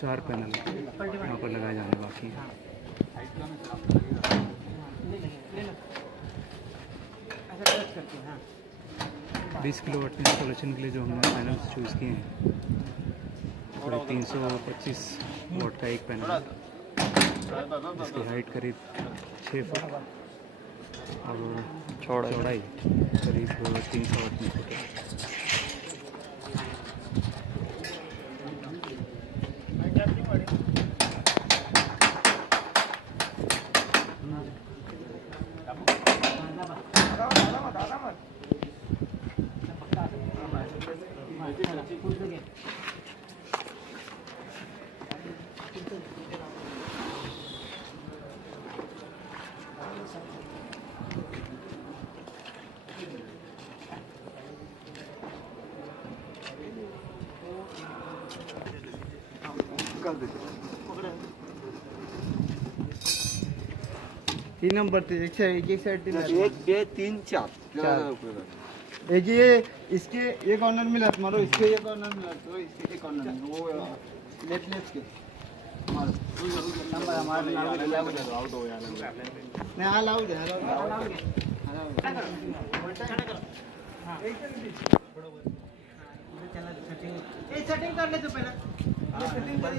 4 पैनल यहाँ पर लगाए जाने बाकी है। 20 किलोवाट के इंस्टॉलेशन के लिए जो हमने पैनल्स चूज़ किए हैं, और 325 वाट का एक पैनल है जिसकी हाइट करीब 6 फुट और चौड़ाई करीब 308 फुट है। तीन नंबर थे एक साइड 1 2 3 4 एक ये इसके ये कॉर्नर मिला मारो, इसके ये कॉर्नर मिला तो इसके ये कॉर्नर वो लेफ्ट के मारो नंबर हमारे आउट हो गया नहीं हाल आउट है सेटिंग कर ले तो पहले सेटिंग कर ले।